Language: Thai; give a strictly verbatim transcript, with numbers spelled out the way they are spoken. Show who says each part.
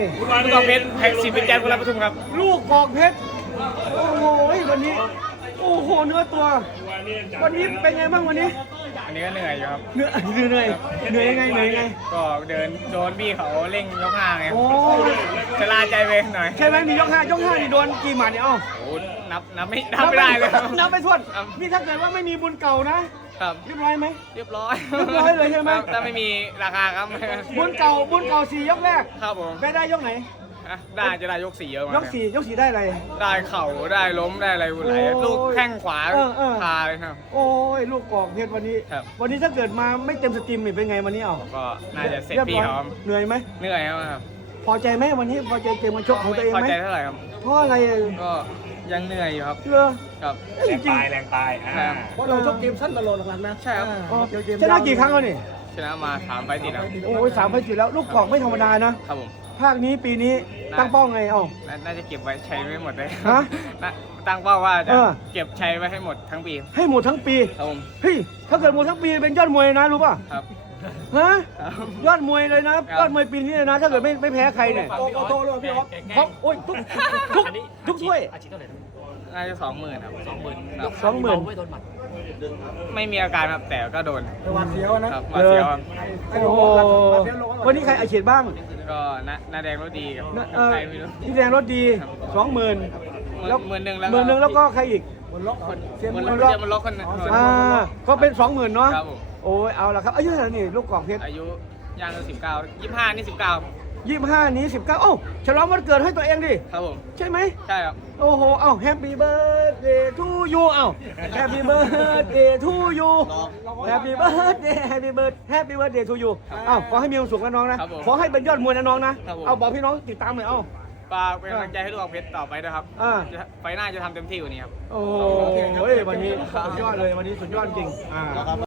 Speaker 1: ลูกกอกเพชรแพ็กสิบเป็นแจนกุลาปทุมครับ
Speaker 2: ลูกกอกเพชรโอ้โหวันนี้โอ้โหเนื้อตัว วันนี้เป็นไงบ้างวันนี้
Speaker 1: อันนี้ก็เหนื่อยอยู่ครับ
Speaker 2: เหนื่อยเหนื่อยเหนื่อยยังไงเหนื่อยยังไง
Speaker 1: ก็เดินโดนพี่เขาเร่งยกห้าไง
Speaker 2: โอ้
Speaker 1: ชะลาใจไปหน่อย
Speaker 2: ใช่ไหมมียกห้ายกห้านี่โดนกี่หมัดเนี่ยเอ้า
Speaker 1: โอ้นับนับไม่นับไม่ได้เลยครับ
Speaker 2: นับไม่ถ้วนนี่ถ้าเกิดว่าไม่มีบุญเก่านะ
Speaker 1: ครับ
Speaker 2: เรียบร้อยไหม
Speaker 1: เรียบร้อย
Speaker 2: เรียบร้อยเลยใช่ไหม
Speaker 1: ถ้าไม่มีราคาครับ
Speaker 2: บุญเก่าบุญเก่าสี่ยกแรก
Speaker 1: ครับผม
Speaker 2: ไปได้ยกไหน
Speaker 1: ได้จะได้ยกสี่เยอะมาก
Speaker 2: ยกสี่ยกสี่ได้อะไร
Speaker 1: ได้เข่าได้ล้มได้อะไรหลายลูกแข้งขวาคาเลยครับ
Speaker 2: โอ้ยลูกกอกเพชรวันนี้
Speaker 1: ครับ
Speaker 2: วันนี้ถ้าเกิดมาไม่เต็มสตรีมนี่เป็นไงวันนี้เอ้า
Speaker 1: ก็น่าจะเสร็จ
Speaker 2: เรียบ
Speaker 1: พี่
Speaker 2: ร้อย
Speaker 1: เขา
Speaker 2: เหนื่อยไหม
Speaker 1: เหนื่อยครับ
Speaker 2: พอใจไหมวันนี้พอใจเกมมาชกของตัวเอง
Speaker 1: พอ
Speaker 2: ไหม
Speaker 1: ใจเท่าไหร่ครับ
Speaker 2: เพราะอะไร
Speaker 1: ก็ยังเหนื่อยอยู่ครับ
Speaker 2: เหรอ
Speaker 1: ครับ
Speaker 2: จริง
Speaker 3: แรงตาย
Speaker 1: ครับ
Speaker 2: เพราะเราชกเกมสั้นตลอดหลังๆนะ
Speaker 1: ใช่ครับ
Speaker 2: ชนะกี่ครั้งแล้วนี่
Speaker 1: ชนะมาสามไฟล์ติดแล้ว
Speaker 2: โอ้ยสามไฟล์ติดแล้วลูกกอกไม่ธรรมดานะครับ
Speaker 1: ผม
Speaker 2: ภาคนี้ปีนี้ตั้งเป้าไงเอ้า
Speaker 1: น่าน่าจะเก็บไว้ใช้ไม่หมดเลย
Speaker 2: ฮะ
Speaker 1: น่าตั้งเป้าว่าจะ
Speaker 2: เออ
Speaker 1: เก็บใช้ไว้ให้หมดทั้งปี
Speaker 2: ให้หมดทั้งปี
Speaker 1: ครับผม
Speaker 2: เฮ้ยถ้าเกิดหมดทั้งปีเป็นยอดมวยนะรู้ป่ะ
Speaker 1: ครับ
Speaker 2: ฮะ
Speaker 1: ครับ
Speaker 2: ยอดมวยเลยนะ
Speaker 1: ครับ
Speaker 2: ยอดมวยปีนี้เลยนะ ถ้าเกิดไม่ไม่แพ้ใครเนี่ยโอ้โหเลยพี่อ๊อฟเขาโอ้ยทุกทุกทุกถ้วย
Speaker 1: น่าจะสองหมื่นครับสองหมื่น
Speaker 2: สองหมื่น
Speaker 1: ไม่มีอาการครับแต่ก็โดน
Speaker 2: หวาดเสียวนะครับ
Speaker 1: หวาดเสียวครับ
Speaker 2: โอ้โหวันนี้ใครอาเฉียดบ้าง
Speaker 1: ก็น้าน้าแดงรถดีกับ
Speaker 2: เออ
Speaker 1: ใครไม่รู้
Speaker 2: ที่แดงรถดีสองหมื่น
Speaker 1: แล้วหมื่นหนึ่งแล้ว
Speaker 2: หมื่นหนึ่งแล้วก็ใครอีก
Speaker 1: คน
Speaker 2: เสีย
Speaker 1: มัน
Speaker 2: มัน
Speaker 1: ล็
Speaker 2: ล็
Speaker 1: อ
Speaker 2: อก
Speaker 1: กมันล็อกคนนึง
Speaker 2: อ่าก็เป็นสองหมื่นเนาะ
Speaker 1: ครับผม
Speaker 2: โอ้ยเอาละครับอายุเท่าไหร่นี่ลูกกอกเพชร
Speaker 1: อายุย่างสิบเก้ายี่สิบห้านี่สิบเก้า
Speaker 2: ยี่สิบห้านี้สิบเก้าโอ้ฉลองวันเกิดให้ตัวเองดิ
Speaker 1: ครับผม
Speaker 2: ใช่ไหม
Speaker 1: ใช่ครับ
Speaker 2: โอ้โห เอ้า Happy Birthday to you เอ้า Happy Birthday to you Happy Birthday Happy Birthday Happy Birthday to you เอ้าขอให้มีความสุขนะน้องนะ ขอให้เป็นยอดมวยนะน้องนะ เอาบอกพี่น้องติดตามหน่อยเอ้า
Speaker 1: ฝากเป็นกำลังใจให้ลูกออกเพชรต่อไปด้วยครับ
Speaker 2: อ่า
Speaker 1: จะไฟหน้าจะทำเต็มที่กว่านี้ครับ
Speaker 2: โอ้โหวันนี้สุดยอดเลยวันนี้สุดยอดจริงอ่า